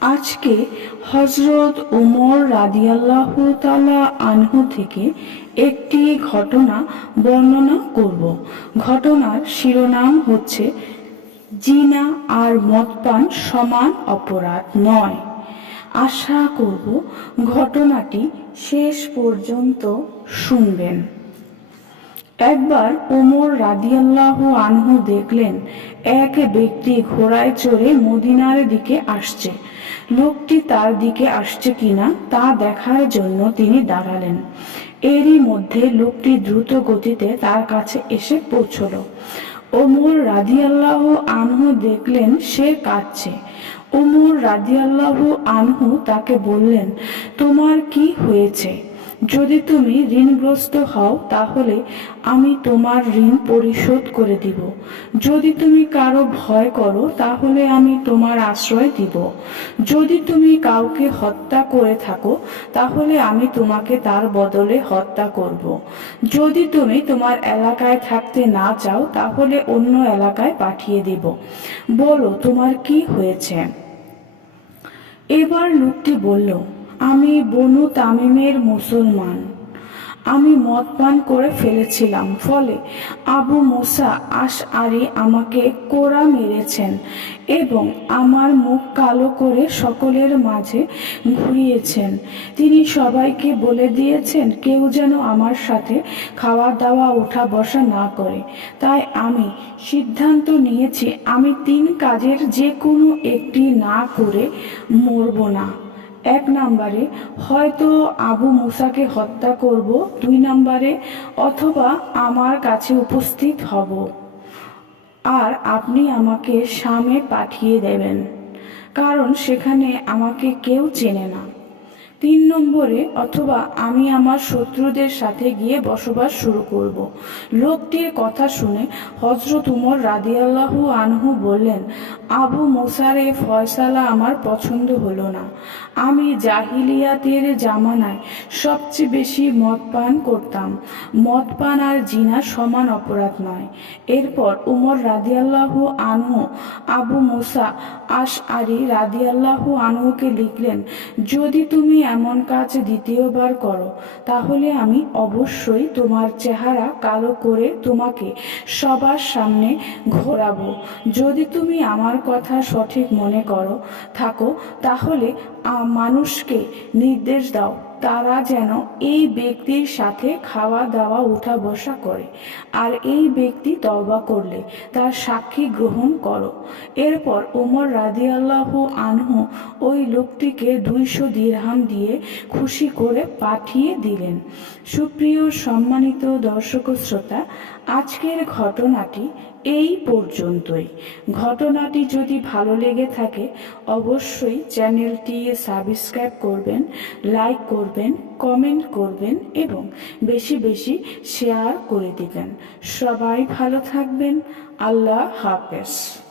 আজকে হজরত উমর রাদিয়াল্লাহ তালা আনহু থেকে একটি ঘটনা বর্ণনা করব। ঘটনার শিরোনাম হচ্ছে জিনা আর মদপান সমান অপরাধ নয়। আশা করব ঘটনাটি শেষ পর্যন্ত শুনবেন। একবার ওমর রাদিয়াল্লাহু আনহু দেখলেন, এক ব্যক্তি ঘোড়ায় চড়ে মদিনার দিকে আসছে। লোকটি তার দিকে আসছে কিনা তা দেখার জন্য তিনি দাঁড়ালেন। এরই মধ্যে লোকটি দ্রুত গতিতে তার কাছে এসে পৌঁছল। ওমর রাদিয়াল্লাহু আনহু দেখলেন সে কাঁদছে। ওমর রাদিয়াল্লাহু আনহু তাকে বললেন, তোমার কি হয়েছে? যদি তুমি ঋণগ্রস্ত হও, তাহলে আমি তোমার ঋণ পরিশোধ করে দিব। যদি তুমি কারও ভয় করো, তাহলে আমি তোমার আশ্রয় দিব। যদি তুমি কাউকে হত্যা করে থাকো, তাহলে আমি তোমাকে তার বদলে হত্যা করব। যদি তুমি তোমার এলাকায় থাকতে না চাও, তাহলে অন্য এলাকায় পাঠিয়ে দিব। বলো, তোমার কি হয়েছে? এবার লোকটি বলল আমি বনু তামিমের মুসলমান। আমি মদ পান করে ফেলেছিলাম, ফলে আবু মোসা আশ আরি আমাকে কোড়া মেরেছেন এবং আমার মুখ কালো করে সকলের মাঝে ঘুরিয়েছেন। তিনি সবাইকে বলে দিয়েছেন, কেউ যেন আমার সাথে খাওয়া দাওয়া ওঠা বসা না করে। তাই আমি সিদ্ধান্ত নিয়েছি, আমি তিন কাজের যে কোনো একটি না করে মরব না। এক নাম্বারে, হয়তো আবু মুসাকে হত্যা করব, দুই নাম্বারে, অথবা আমার কাছে উপস্থিত হব আর আপনি আমাকে সামে পাঠিয়ে দেবেন, কারণ সেখানে আমাকে কেউ চেনে না তিন নম্বরে, অথবা আমি আমার শত্রুদের সাথে গিয়ে বসবাস শুরু করব। লোকটির কথা শুনে হজরত উমর রাদিয়াল্লাহু আনহু বললেন আবু মোসার এ ফয়সালা আমার পছন্দ হলো না। আমি জাহিলিয়াতের জামানায় সবচেয়ে বেশি মদ পান করতাম। মদ পান আর জিনা সমান অপরাধ নয়। এরপর উমর রাদিয়াল্লাহু আনহু আবু মোসা আশ আরি রাদিয়াল্লাহু আনহুকে লিখলেন, যদি তুমি এমন কাজ দ্বিতীয়বার করো, তাহলে আমি অবশ্যই তোমার চেহারা কালো করে তোমাকে সবার সামনে ঘোরাবো। যদি তুমি আমার কথা সঠিক মনে করো থাকো তাহলে মানুষকে নির্দেশ দাও। তারা যেন এই ব্যক্তির সাথে খাওয়া দাওয়া উঠা বসা করে। আর এই ব্যক্তি তবা করলে, তার সাক্ষী গ্রহণ করো। এরপর ওমর রাদিয়াল্লাহ আনহু ওই লোকটিকে দুইশো দিরহাম দিয়ে খুশি করে পাঠিয়ে দিলেন। সুপ্রিয় সম্মানিত দর্শক শ্রোতা, আজকের ঘটনাটি এই পর্যন্তই। ঘটনাটি যদি ভালো লেগে থাকে, অবশ্যই চ্যানেলটি সাবস্ক্রাইব করবেন, লাইক করবেন কমেন্ট করবেন এবং বেশি বেশি শেয়ার করে দিবেন। সবাই ভালো থাকবেন। আল্লাহ হাফেজ।